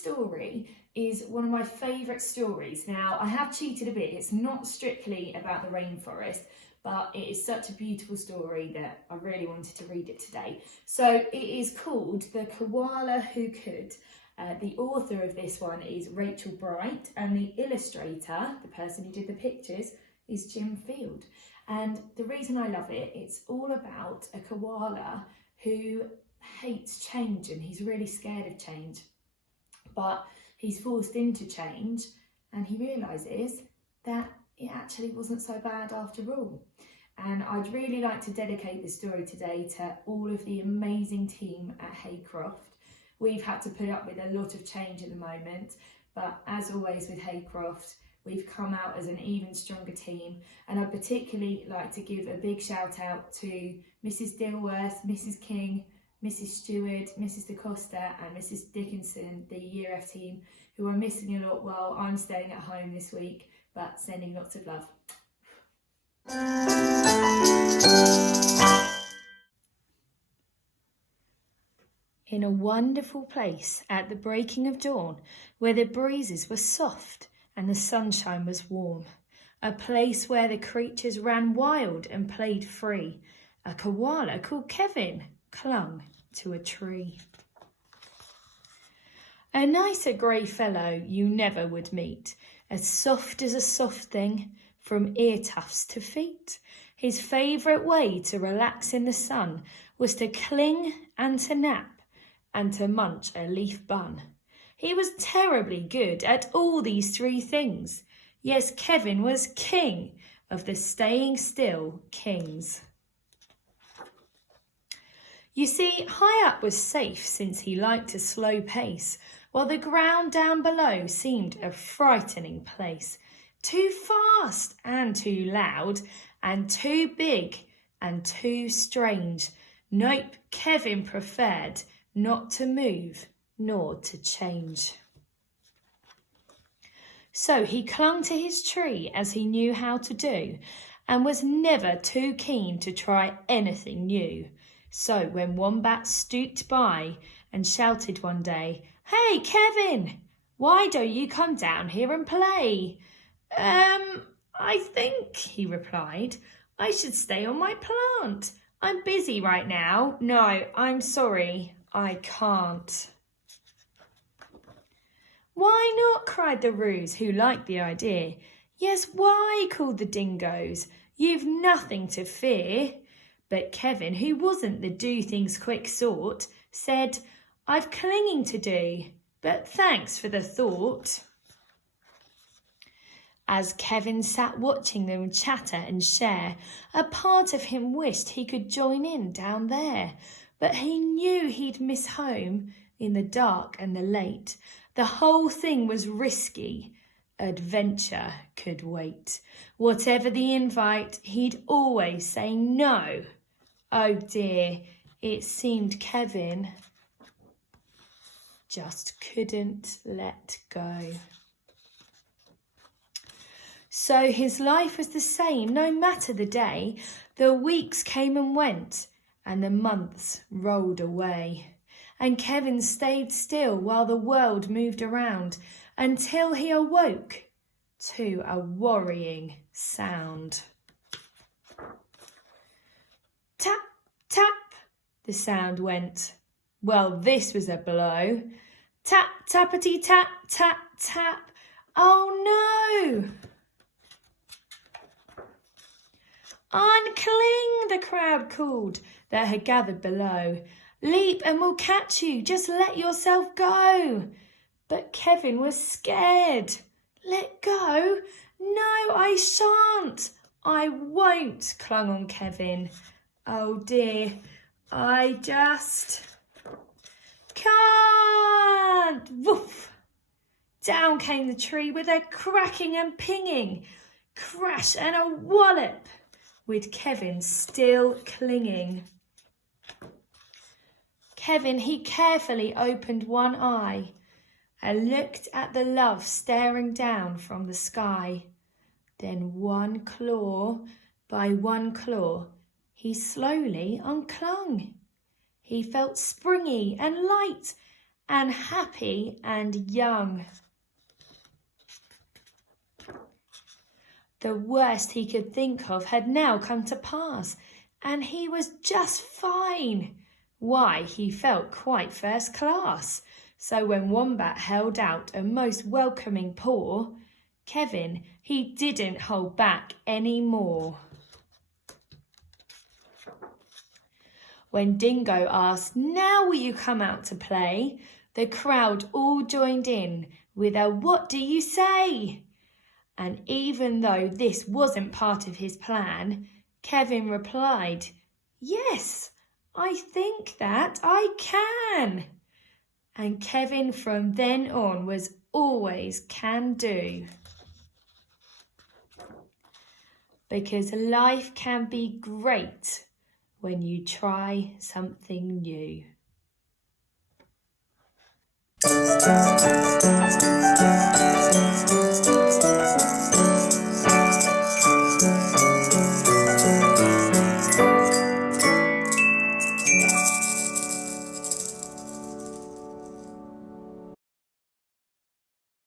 story is one of my favourite stories. Now, I have cheated a bit. It's not strictly about the rainforest, but it is such a beautiful story that I really wanted to read it today. So it is called The Koala Who Could. The author of this one is Rachel Bright, and the illustrator, the person who did the pictures, is Jim Field. And the reason I love it, it's all about a koala who hates change, and he's really scared of change. But he's forced into change, and he realises that it actually wasn't so bad after all. And I'd really like to dedicate this story today to all of the amazing team at Haycroft. We've had to put up with a lot of change at the moment, but as always with Haycroft, we've come out as an even stronger team. And I'd particularly like to give a big shout out to Mrs. Dilworth, Mrs. King, Mrs. Stewart, Mrs. DaCosta and Mrs. Dickinson, the Year F team, who are missing a lot while I'm staying at home this week, but sending lots of love. In a wonderful place at the breaking of dawn, where the breezes were soft and the sunshine was warm, a place where the creatures ran wild and played free, a koala called Kevin clung to a tree. A nicer grey fellow you never would meet, as soft as a soft thing from ear tufts to feet. His favourite way to relax in the sun was to cling and to nap and to munch a leaf bun. He was terribly good at all these three things. Yes, Kevin was king of the staying still kings. You see, high up was safe since he liked a slow pace, while the ground down below seemed a frightening place. Too fast and too loud and too big and too strange. Nope, Kevin preferred not to move nor to change. So he clung to his tree as he knew how to do, and was never too keen to try anything new. So when Wombat stooped by and shouted one day, "Hey, Kevin, why don't you come down here and play?" I think," he replied, "I should stay on my plant. I'm busy right now. No, I'm sorry, I can't." "Why not?" cried the Roos, who liked the idea. "Yes, why?" called the Dingoes. "You've nothing to fear." But Kevin, who wasn't the do things quick sort, said, "I've clinging to do, but thanks for the thought." As Kevin sat watching them chatter and share, a part of him wished he could join in down there. But he knew he'd miss home in the dark and the late. The whole thing was risky. Adventure could wait. Whatever the invite, he'd always say no. Oh dear, it seemed Kevin just couldn't let go. So his life was the same, no matter the day. The weeks came and went, and the months rolled away. And Kevin stayed still while the world moved around, until he awoke to a worrying sound. Tap, tap, the sound went. Well, this was a blow. Tap, tappity, tap, tap, tap. Oh no! "Uncling," the crowd called that had gathered below. "Leap and we'll catch you, just let yourself go." But Kevin was scared. "Let go? No, I shan't. I won't," clung on Kevin. "Oh dear, I just can't." Woof! Down came the tree with a cracking and pinging, crash and a wallop, with Kevin still clinging. Kevin, he carefully opened one eye and looked at the love staring down from the sky. Then one claw by one claw, he slowly unclung. He felt springy and light and happy and young. The worst he could think of had now come to pass, and he was just fine. Why, he felt quite first class. So when Wombat held out a most welcoming paw, Kevin, he didn't hold back any more. When Dingo asked, "Now will you come out to play?" the crowd all joined in with a "What do you say?" And even though this wasn't part of his plan, Kevin replied, "Yes, I think that I can." And Kevin from then on was always can do. Because life can be great when you try something new.